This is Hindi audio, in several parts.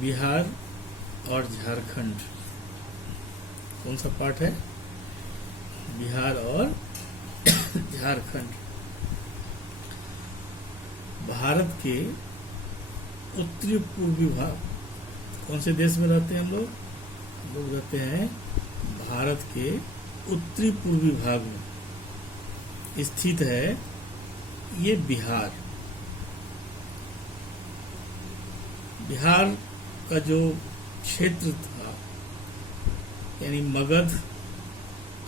बिहार और झारखंड कौन सा पार्ट है? बिहार और झारखंड। भारत के उत्तरी पूर्वी भाग कौन से देश में रहते हैं हम लोग? हम लोग रहते हैं भारत के उत्तरी पूर्वी भाग में स्थित है ये बिहार। बिहार का जो क्षेत्र था यानी मगध,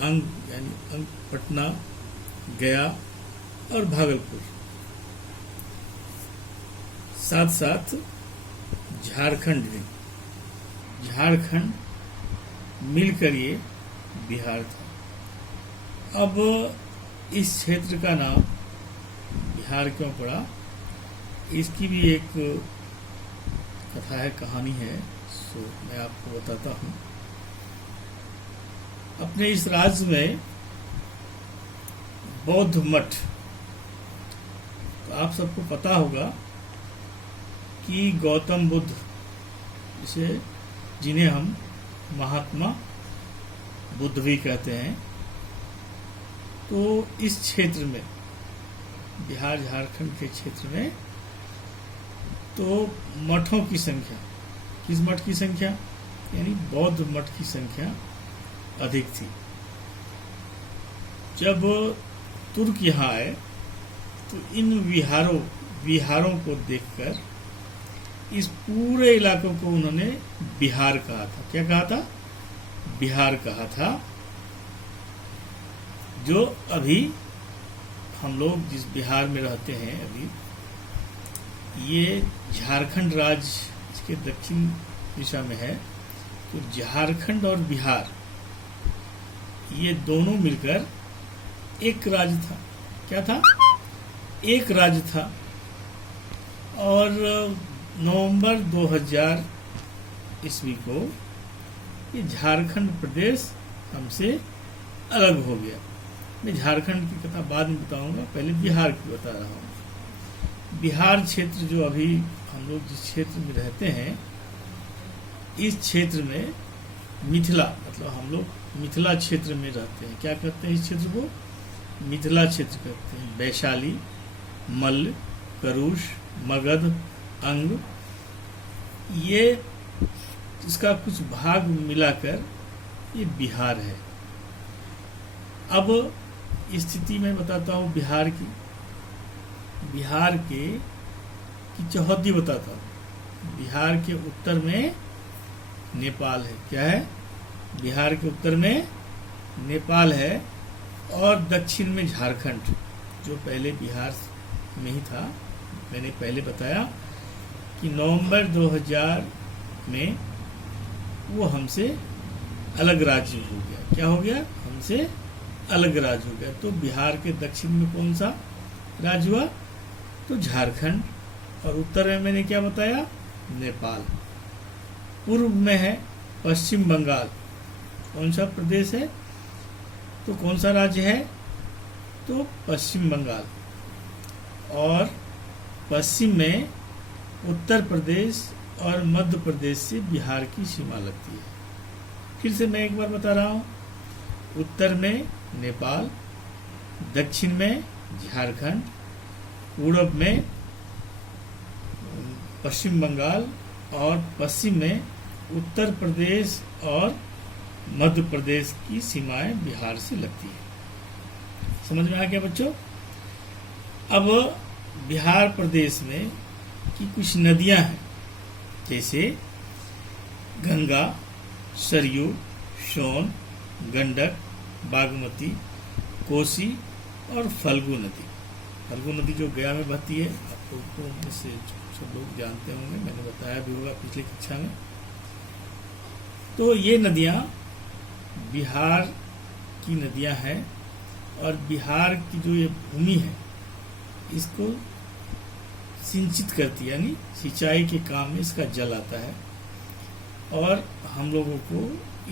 अंग, पटना, गया और भागलपुर, साथ साथ झारखंड भी, झारखंड मिलकर ये बिहार था। अब इस क्षेत्र का नाम बिहार क्यों पड़ा, इसकी भी एक कथा है, कहानी है, सो मैं आपको बताता हूँ। अपने इस राज्य में बौद्ध मठ, तो आप सबको पता होगा कि गौतम बुद्ध जिन्हें हम महात्मा बुद्ध भी कहते हैं, तो इस क्षेत्र में बिहार झारखंड के क्षेत्र में तो मठों की संख्या, किस मठ की संख्या यानी बौद्ध मठ की संख्या अधिक थी। जब तुर्क यहाँ आए तो इन विहारों को देखकर इस पूरे इलाकों को उन्होंने बिहार कहा था। क्या कहा था? बिहार कहा था। जो अभी हम लोग जिस बिहार में रहते हैं अभी, ये झारखंड राज्य इसके दक्षिण दिशा में है। तो झारखंड और बिहार ये दोनों मिलकर एक राज्य था। क्या था? एक राज्य था। और नवंबर 2000 ईस्वी को ये झारखंड प्रदेश हमसे अलग हो गया। मैं झारखंड की कथा बाद में बताऊंगा, पहले बिहार की बता रहा हूँ। बिहार क्षेत्र जो अभी हम लोग जिस क्षेत्र में रहते हैं, इस क्षेत्र में मिथिला, मतलब हम लोग मिथिला क्षेत्र में रहते हैं। क्या कहते हैं इस क्षेत्र को? मिथिला क्षेत्र कहते हैं। वैशाली, मल्ल, करुष, मगध, अंग, ये इसका कुछ भाग मिलाकर ये बिहार है। अब स्थिति में बताता हूँ बिहार की। बिहार की चौहद्दी बताता हूँ। बिहार के उत्तर में नेपाल है। क्या है? बिहार के उत्तर में नेपाल है और दक्षिण में झारखंड, जो पहले बिहार में ही था। मैंने पहले बताया कि नवंबर 2000 में वो हमसे अलग राज्य हो गया। क्या हो गया? हमसे अलग राज्य हो गया। तो बिहार के दक्षिण में कौन सा राज्य हुआ? तो झारखंड। और उत्तर में मैंने क्या बताया? नेपाल। पूर्व में है पश्चिम बंगाल। कौन सा प्रदेश है? तो कौन सा राज्य है? तो पश्चिम बंगाल। और पश्चिम में उत्तर प्रदेश और मध्य प्रदेश से बिहार की सीमा लगती है। फिर से मैं एक बार बता रहा हूँ। उत्तर में नेपाल, दक्षिण में झारखंड, पूर्व में पश्चिम बंगाल और पश्चिम में उत्तर प्रदेश और मध्य प्रदेश की सीमाएं बिहार से लगती है। समझ में आ गया बच्चों? अब बिहार प्रदेश में की कुछ नदियां हैं, जैसे गंगा, सरयू, सोन, गंडक, बागमती, कोसी और फल्गु नदी। फल्गु नदी जो गया में बहती है, आप लोगों में से सब लोग जानते होंगे, मैंने बताया भी होगा पिछली कक्षा में। तो ये नदियां बिहार की नदियां हैं और बिहार की जो ये भूमि है इसको सिंचित करती है, यानी सिंचाई के काम में इसका जल आता है। और हम लोगों को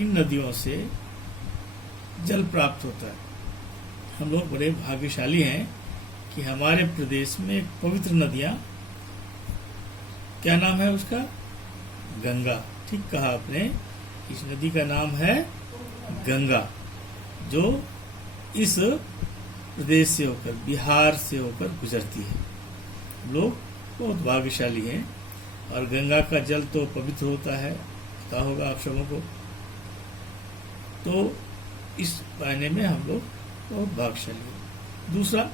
इन नदियों से जल प्राप्त होता है। हम लोग बड़े भाग्यशाली हैं कि हमारे प्रदेश में पवित्र नदियां, क्या नाम है उसका? गंगा। ठीक कहा आपने, इस नदी का नाम है गंगा, जो इस प्रदेश से होकर, बिहार से होकर गुजरती है। लोग बहुत भाग्यशाली हैं, और गंगा का जल तो पवित्र होता है, पता होगा आप सबों को। तो इस मायने में हम लोग बहुत भाग्यशाली हैं। दूसरा,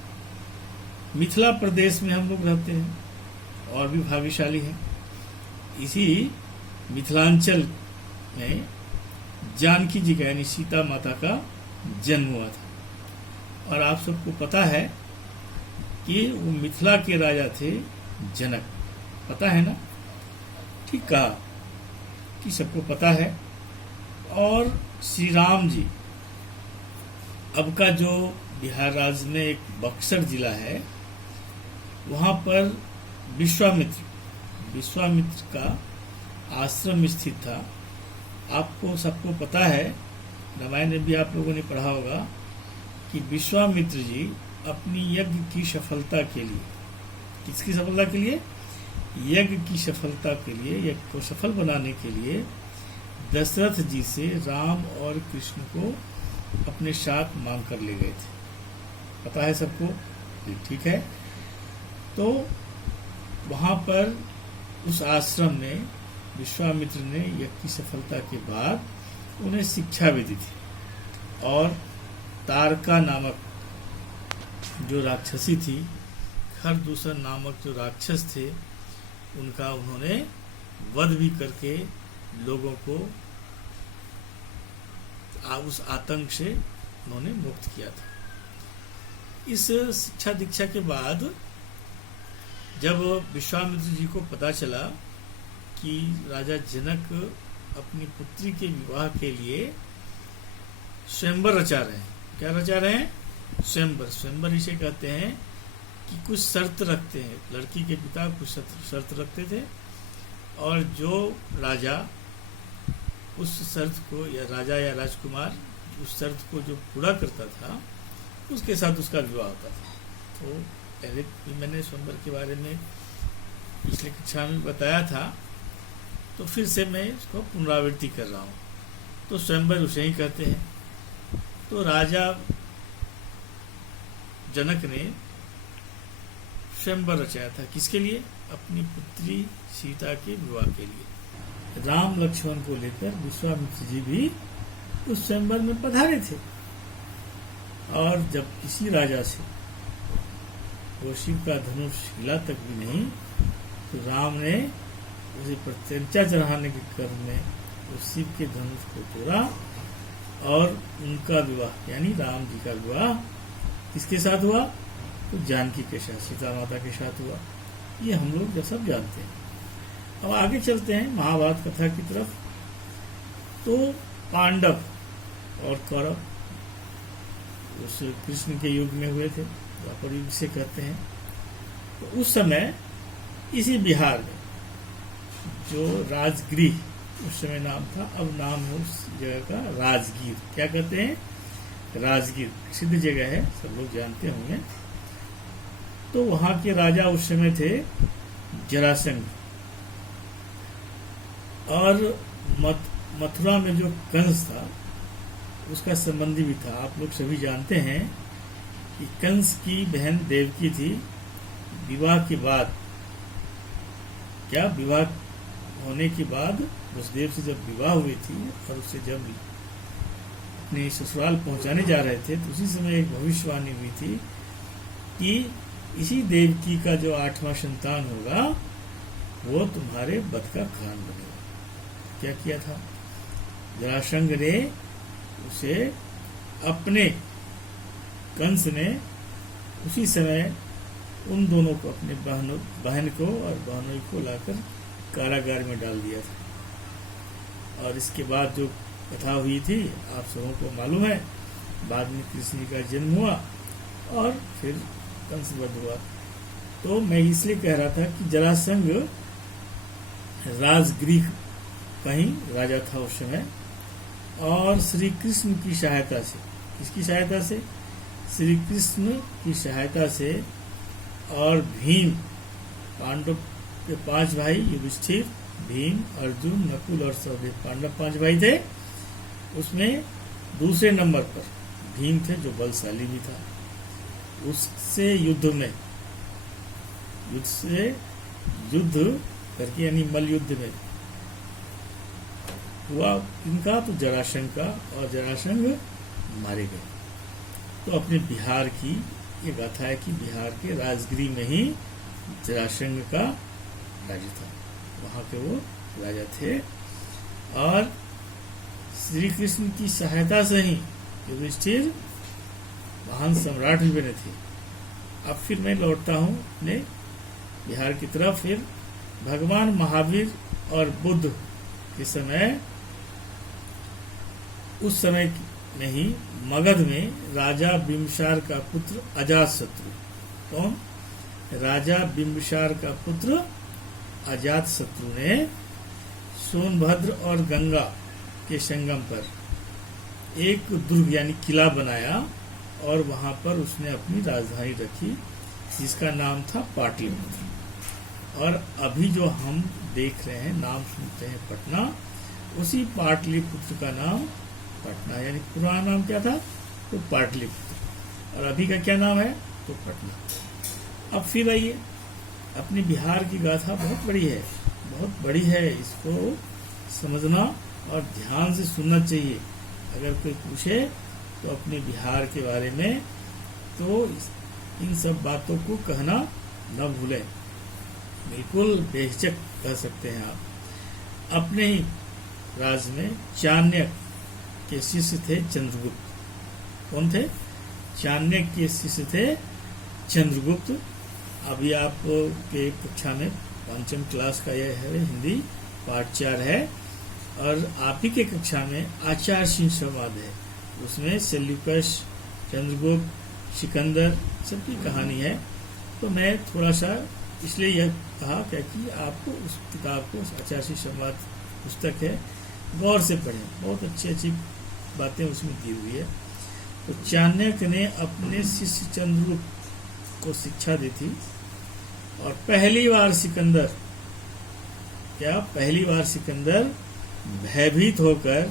मिथिला प्रदेश में हम लोग रहते हैं और भी भाग्यशाली हैं। इसी मिथिलांचल में जानकी जी का यानी सीता माता का जन्म हुआ था। और आप सबको पता है कि वो मिथिला के राजा थे जनक, पता है ना? ठीक कहा कि सबको पता है। और श्री राम जी, अब का जो बिहार राज्य में एक बक्सर जिला है, वहाँ पर विश्वामित्र का आश्रम स्थित था। आपको सबको पता है, रामायण में भी आप लोगों ने पढ़ा होगा कि विश्वामित्र जी अपनी यज्ञ की सफलता के लिए, किसकी सफलता के लिए? यज्ञ की सफलता के लिए, यज्ञ को सफल बनाने के लिए दशरथ जी से राम और कृष्ण को अपने साथ मांग कर ले गए थे। पता है सबको? ठीक है। तो वहां पर उस आश्रम में विश्वामित्र ने यज्ञ की सफलता के बाद उन्हें शिक्षा भी दी थी। और तारका नामक जो राक्षसी थी, खरदूषण नामक जो राक्षस थे, उनका उन्होंने वध भी करके लोगों को उस आतंक से उन्होंने मुक्त किया था। इस शिक्षा दीक्षा के बाद जब विश्वामित्र जी को पता चला कि राजा जनक अपनी पुत्री के विवाह के लिए स्वयंवर रचा रहे हैं। क्या रचा रहे हैं? स्वयंवर। स्वयंवर इसे कहते हैं कि कुछ शर्त रखते हैं। लड़की के पिता कुछ शर्त रखते थे, और जो राजा उस शर्त को, या राजा या राजकुमार उस शर्त को जो पूरा करता था, उसके साथ उसका विवाह होता था। तो पहले भी मैंने स्वयंवर के बारे में पिछले कक्षा में बताया था, तो फिर से मैं इसको पुनरावृत्ति कर रहा हूँ। तो स्वयंवर उसे ही कहते हैं। तो राजा जनक ने स्वयंवर रचाया था, किसके लिए? अपनी पुत्री सीता के विवाह के लिए। राम लक्ष्मण को लेकर विश्वामित्र जी भी उस स्वयंवर में पधारे थे। और जब किसी राजा से वो शिव का धनुष हिला तक भी नहीं, तो राम ने उसे प्रत्यंचा चढ़ाने के क्रम में उस शिव के धनुष को तोड़ा, और उनका विवाह यानी राम जी का विवाह किसके साथ हुआ? तो जानकी के साथ, सीता माता के साथ हुआ। ये हम लोग जो सब जानते हैं। अब आगे चलते हैं महाभारत कथा की तरफ। तो पांडव और कौरव उस कृष्ण के युग में हुए थे, द्वापर युग से कहते हैं। तो उस समय इसी बिहार में जो राजगृह उस समय नाम था, अब नाम है उस जगह का राजगीर। क्या कहते हैं? राजगीर प्रसिद्ध जगह है, सब लोग जानते होंगे। तो वहां के राजा उस समय थे जरासंध। और मथुरा में जो कंस था, उसका संबंधी भी था। आप लोग सभी जानते हैं कि कंस की बहन देवकी थी। विवाह के बाद, क्या विवाह होने के बाद वसुदेव से जब विवाह हुई थी, और उसे जब अपने ससुराल पहुंचाने जा रहे थे, तो उसी समय एक भविष्यवाणी हुई थी कि इसी देवकी का जो 8वां संतान होगा, वो तुम्हारे वध का कारण बनेगा। क्या किया था? जरासंध ने उसे अपने, कंस ने उसी समय उन दोनों को, अपने बहन को और बहनोई को लाकर कारागार में डाल दिया था। और इसके बाद जो कथा हुई थी आप सबों को मालूम है। बाद में कृष्ण का जन्म हुआ और फिर कंस वध हुआ। तो मैं इसलिए कह रहा था कि जरासंध राजगृह का ही राजा था उस समय, और श्री कृष्ण की सहायता से, किसकी सहायता से? श्री कृष्ण की सहायता से, और भीम, पांडव के 5 भाई युधिष्ठिर, भीम, अर्जुन, नकुल और सहदेव, पांडव 5 भाई थे। उसमें दूसरे नंबर पर भीम थे, जो बलशाली भी था। उससे युद्ध करके, यानी मल युद्ध में हुआ इनका, तो जरासंध का, और जरासंध मारे गए। तो अपने बिहार की ये गाथा है कि बिहार के राजगिरी में ही जरासंध का राज्य था, वहां के वो राजा थे। और श्री कृष्ण की सहायता से ही युधिष्ठिर महान सम्राट भी बने थे। अब फिर मैं लौटता हूँ अपने बिहार की तरफ। फिर भगवान महावीर और बुद्ध के समय, उस समय में ही मगध में राजा बिंबिसार का पुत्र अजातशत्रु, कौन? राजा बिंबिसार का पुत्र अजातशत्रु ने सोनभद्र और गंगा के संगम पर एक दुर्ग यानी किला बनाया, और वहां पर उसने अपनी राजधानी रखी, जिसका नाम था पाटलिपुत्र। और अभी जो हम देख रहे हैं, नाम सुनते हैं पटना, उसी पाटलिपुत्र का नाम पटना, यानी पुराना नाम क्या था? तो पाटलिपुत्र। और अभी का क्या नाम है? तो पटना। अब फिर आइए, अपनी बिहार की गाथा बहुत बड़ी है, बहुत बड़ी है। इसको समझना और ध्यान से सुनना चाहिए। अगर कोई पूछे तो अपने बिहार के बारे में, तो इन सब बातों को कहना न भूलें। बिल्कुल बेहिचक कह सकते हैं आप। अपने ही राज्य में चाणक्य के शिष्य थे चंद्रगुप्त। कौन थे? चाणक्य के शिष्य थे चंद्रगुप्त। अभी आप के कक्षा में 5वीं क्लास का यह है, हिंदी पाठ 4 है। और आप ही के कक्षा में आचार्य सिंह संवाद है, उसमें सेल्यूकस, चंद्रगुप्त, सिकंदर सबकी कहानी है। तो मैं थोड़ा सा इसलिए यह कहा कि आपको उस किताब को, आचार्य सिंह संवाद पुस्तक है, गौर से पढ़ें। बहुत अच्छी अच्छी बातें उसमें दी हुई है। तो चाणक्य ने अपने शिष्य चंद्रगुप्त को शिक्षा दी थी। और पहली बार सिकंदर भयभीत होकर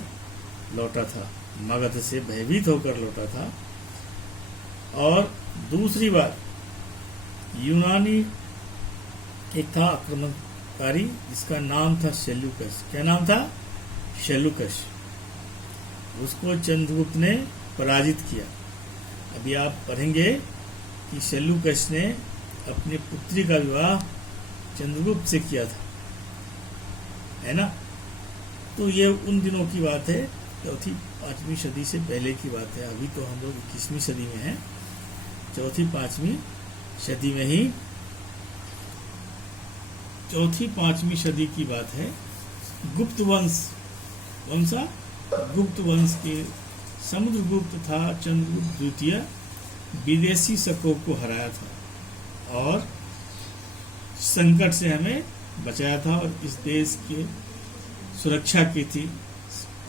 लौटा था, मगध से भयभीत होकर लौटा था। और दूसरी बार यूनानी एक था आक्रमणकारी, जिसका नाम था सेल्यूकस। क्या नाम था? सेल्यूकस। उसको चंद्रगुप्त ने पराजित किया। अभी आप पढ़ेंगे कि सेल्यूकस ने अपनी पुत्री का विवाह चंद्रगुप्त से किया था, है ना? तो ये उन दिनों की बात है, 4वीं-5वीं सदी से पहले की बात है। अभी तो हम लोग 21वीं सदी में हैं। 4वीं-5वीं सदी में ही, 4वीं-5वीं सदी की बात है। गुप्त वंश, कौन सा? गुप्त वंश के समुद्रगुप्त था चंद्रगुप्त द्वितीय, विदेशी शकों को हराया था और संकट से हमें बचाया था, और इस देश की सुरक्षा की थी।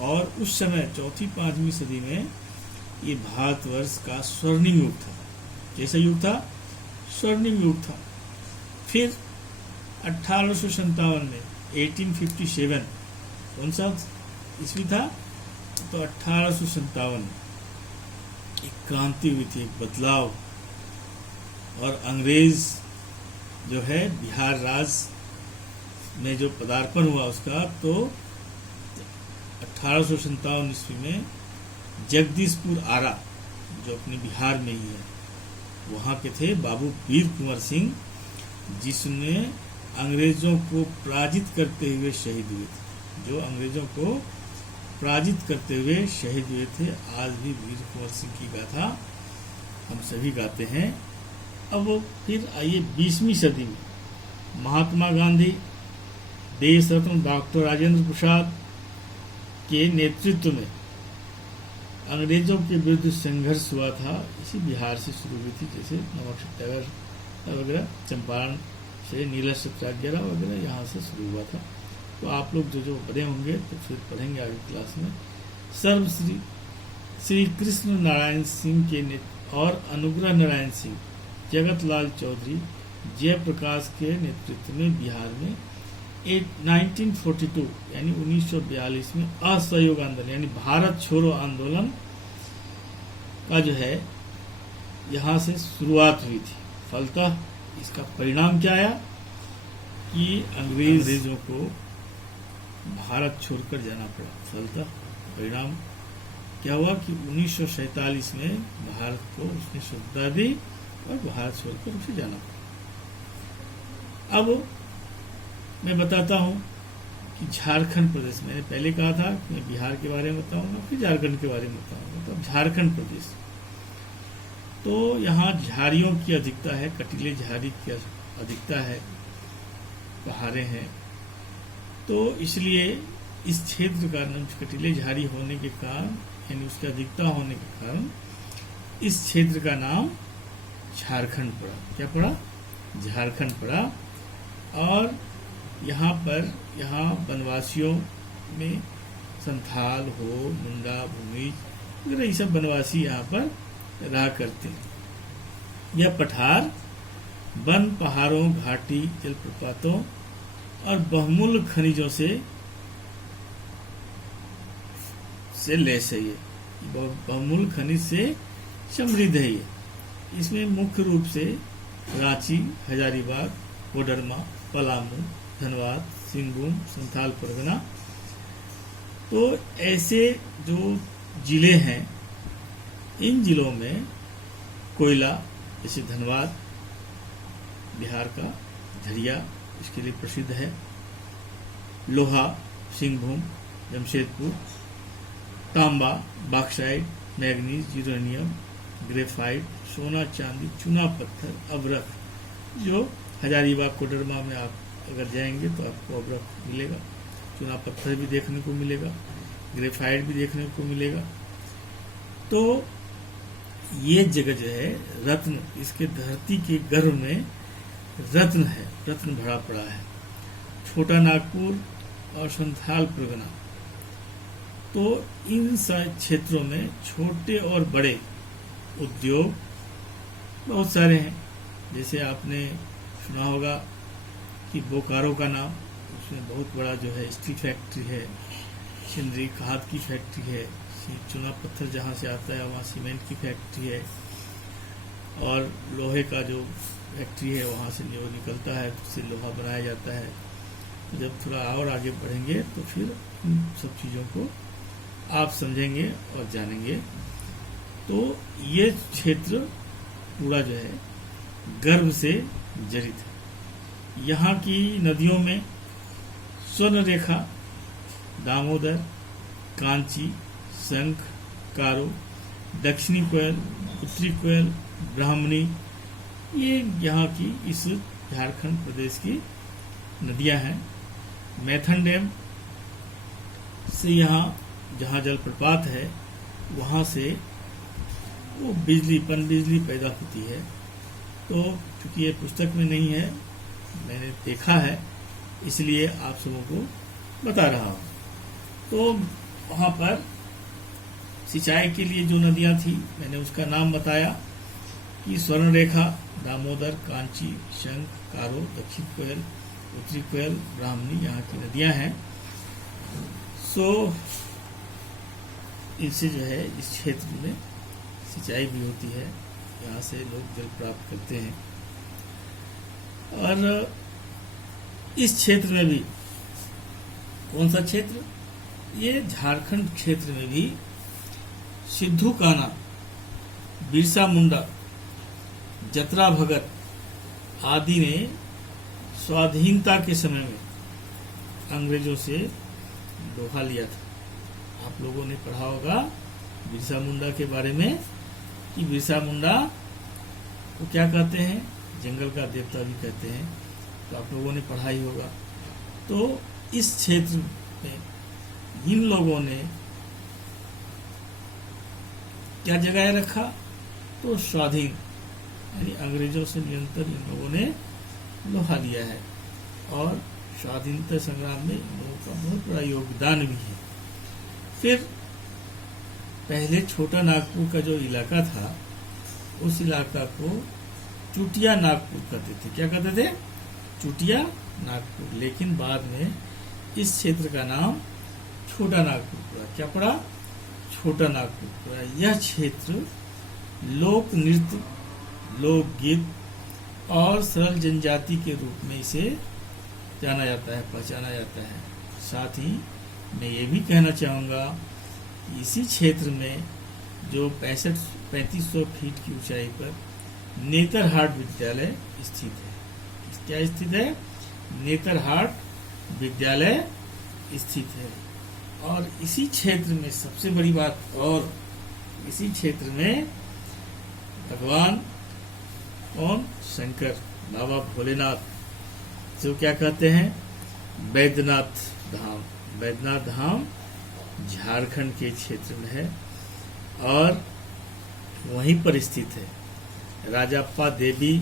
और उस समय 4वीं-5वीं सदी में ये भारतवर्ष का स्वर्णिम युग था। कैसा युग था? स्वर्णिम युग था। फिर 1857 में 1857 कौन सा ईस्वी था? तो 1857 एक क्रांति हुई थी, एक बदलाव। और अंग्रेज जो है बिहार राज्य में जो पदार्पण हुआ उसका, तो 1857 ईस्वी में जगदीशपुर आरा, जो अपने बिहार में ही है, वहाँ के थे बाबू वीर कुंवर सिंह, जिसने अंग्रेजों को पराजित करते हुए शहीद हुए थे। जो अंग्रेजों को पराजित करते हुए शहीद हुए थे। आज भी वीर कुंवर सिंह की गाथा हम सभी गाते हैं। अब फिर आइए 20वीं सदी में महात्मा गांधी, देश रत्न डॉक्टर राजेंद्र प्रसाद के नेतृत्व में अंग्रेजों के विरुद्ध संघर्ष हुआ था। इसी बिहार से शुरू हुई थी, जैसे नमक सत्याग्रह वगैरह, चंपारण से नीला सत्याग्रह वगैरह यहाँ से शुरू हुआ था। तो आप लोग जो पढ़े होंगे तो फिर पढ़ेंगे आगे क्लास में। सर्व श्री कृष्ण नारायण सिंह के और अनुग्रह नारायण सिंह, जगत लाल चौधरी, जयप्रकाश के नेतृत्व में बिहार में 1942 यानी 1942 में असहयोग आंदोलन यानी भारत छोड़ो आंदोलन का जो है यहाँ से शुरुआत हुई थी। फलतः इसका परिणाम क्या आया कि अंग्रेजों को भारत छोड़कर जाना पड़ा। फलतः परिणाम क्या हुआ कि 1947 में भारत को उसने स्वतंत्रता दी और भारत छोड़कर उसे जाना पड़ा। अब मैं बताता हूँ कि झारखंड प्रदेश, मैंने पहले कहा था कि मैं बिहार के बारे में बताऊंगा, फिर झारखंड के बारे में बताऊंगा। तो झारखंड प्रदेश, तो यहाँ झाड़ियों की अधिकता है, कटीले झाड़ी की अधिकता है, पहाड़े हैं, तो इसलिए इस क्षेत्र का नाम कटीले झाड़ी होने के कारण यानी उसकी अधिकता होने के कारण इस क्षेत्र का नाम झारखंड पड़ा। क्या पड़ा? झारखंड पड़ा। और यहाँ वनवासियों में संथाल हो, मुंडा, भूमिज वगैरह ये सब वनवासी यहाँ पर रहा करते हैं। यह पठार वन, पहाड़ों, घाटी, जलप्रपातों और बहुमूल्य खनिजों से लैस है। ये बहुमूल्य खनिज से समृद्ध है। ये इसमें मुख्य रूप से रांची, हजारीबाग, कोडरमा, पलामू, धनबाद, सिंहभूम, संथाल परगना, तो ऐसे जो जिले हैं, इन जिलों में कोयला, जैसे धनबाद बिहार का, झरिया इसके लिए प्रसिद्ध है, लोहा सिंहभूम, जमशेदपुर, तांबा, बॉक्साइट, मैग्नीज, यूरेनियम, ग्रेफाइट, सोना, चांदी, चूना पत्थर, अभ्रक, जो हजारीबाग, कोडरमा में आप अगर जाएंगे तो आपको अभ्रक मिलेगा, चूना पत्थर भी देखने को मिलेगा, ग्रेफाइट भी देखने को मिलेगा। तो ये जगह जो है रत्न, इसके धरती के गर्भ में रत्न है, रत्न भरा पड़ा है। छोटा नागपुर और संथाल परगना, तो इन क्षेत्रों में छोटे और बड़े उद्योग बहुत सारे हैं। जैसे आपने सुना होगा कि बोकारो का नाम, उसमें बहुत बड़ा जो है स्टील फैक्ट्री है, सिंदरी खाद की फैक्ट्री है, चूना पत्थर जहाँ से आता है वहाँ सीमेंट की फैक्ट्री है, और लोहे का जो फैक्ट्री है वहाँ से जो निकलता है उससे लोहा बनाया जाता है। जब थोड़ा और आगे बढ़ेंगे तो फिर इन सब चीज़ों को आप समझेंगे और जानेंगे। तो ये क्षेत्र पूरा जो है गर्भ से जड़ित है। यहाँ की नदियों में स्वर्ण रेखा, दामोदर, कांची, शंख, कारो, दक्षिणी कोयल, उत्तरी कोयल, ब्राह्मणी, ये यहाँ की इस झारखंड प्रदेश की नदियाँ हैं। मैथन डैम से यहाँ जहाँ जलप्रपात है वहाँ से वो बिजली पैदा होती है। तो चूंकि ये पुस्तक में नहीं है, मैंने देखा है, इसलिए आप सबों को बता रहा हूँ। तो वहाँ पर सिंचाई के लिए जो नदियाँ थी मैंने उसका नाम बताया कि स्वर्ण रेखा, दामोदर, कांची, शंख, कारो, दक्षिण कोयल, उत्तरी कोयल, ब्राह्मणी यहाँ की नदियाँ हैं। सो इनसे जो है इस क्षेत्र में सिंचाई भी होती है, यहाँ से लोग जल प्राप्त करते हैं। और इस क्षेत्र में भी, कौन सा क्षेत्र? ये झारखंड क्षेत्र में भी सिद्धू कान्हा, बिरसा मुंडा, जतरा भगत आदि ने स्वाधीनता के समय में अंग्रेजों से लोहा लिया था। आप लोगों ने पढ़ा होगा बिरसा मुंडा के बारे में कि बिरसा मुंडा को क्या कहते हैं? जंगल का देवता भी कहते हैं। तो आप लोगों ने पढ़ा ही होगा। तो इस क्षेत्र में इन लोगों ने क्या जगाए रखा? तो स्वाधीन, यानी अंग्रेजों से निरंतर इन लोगों ने लोहा लिया है और स्वाधीनता संग्राम में इन लोगों का बहुत बड़ा योगदान भी है। फिर पहले छोटा नागपुर का जो इलाका था, उस इलाका को चुटिया नागपुर कहते थे। क्या कहते थे? चुटिया नागपुर, लेकिन बाद में इस क्षेत्र का नाम छोटा नागपुर पड़ा। क्या पड़ा? छोटा नागपुर पड़ा। यह क्षेत्र लोक नृत्य, लोकगीत और सरल जनजाति के रूप में इसे जाना जाता है, पहचाना जाता है। साथ ही मैं ये भी कहना चाहूँगा इसी क्षेत्र में जो 3500 फीट की ऊंचाई पर नेतरहाट विद्यालय स्थित है। क्या स्थित है? नेतरहाट विद्यालय स्थित है। और इसी क्षेत्र में सबसे बड़ी बात, और इसी क्षेत्र में भगवान कौन? शंकर, बाबा भोलेनाथ, जो क्या कहते हैं? बैद्यनाथ धाम। बैद्यनाथ धाम झारखंड के क्षेत्र में है और वहीं पर स्थित है। राजाप्पा देवी,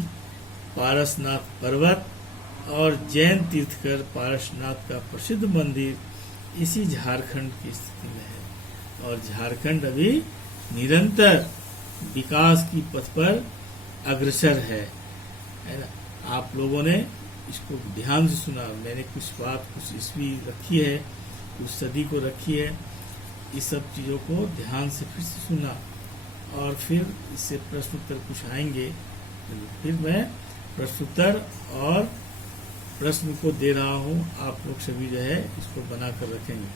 पारसनाथ पर्वत और जैन तीर्थकर पारसनाथ का प्रसिद्ध मंदिर इसी झारखंड की स्थिति में है। और झारखंड अभी निरंतर विकास की पथ पर अग्रसर है ना। आप लोगों ने इसको ध्यान से सुना। मैंने कुछ ईस्वी रखी है, कुछ सदी को रखी है। इस सब चीज़ों को ध्यान से फिर से सुना और फिर इससे प्रश्न उत्तर कुछ आएंगे। फिर मैं प्रश्नोत्तर और प्रश्न को दे रहा हूँ, आप लोग सभी जो है इसको बना कर रखेंगे।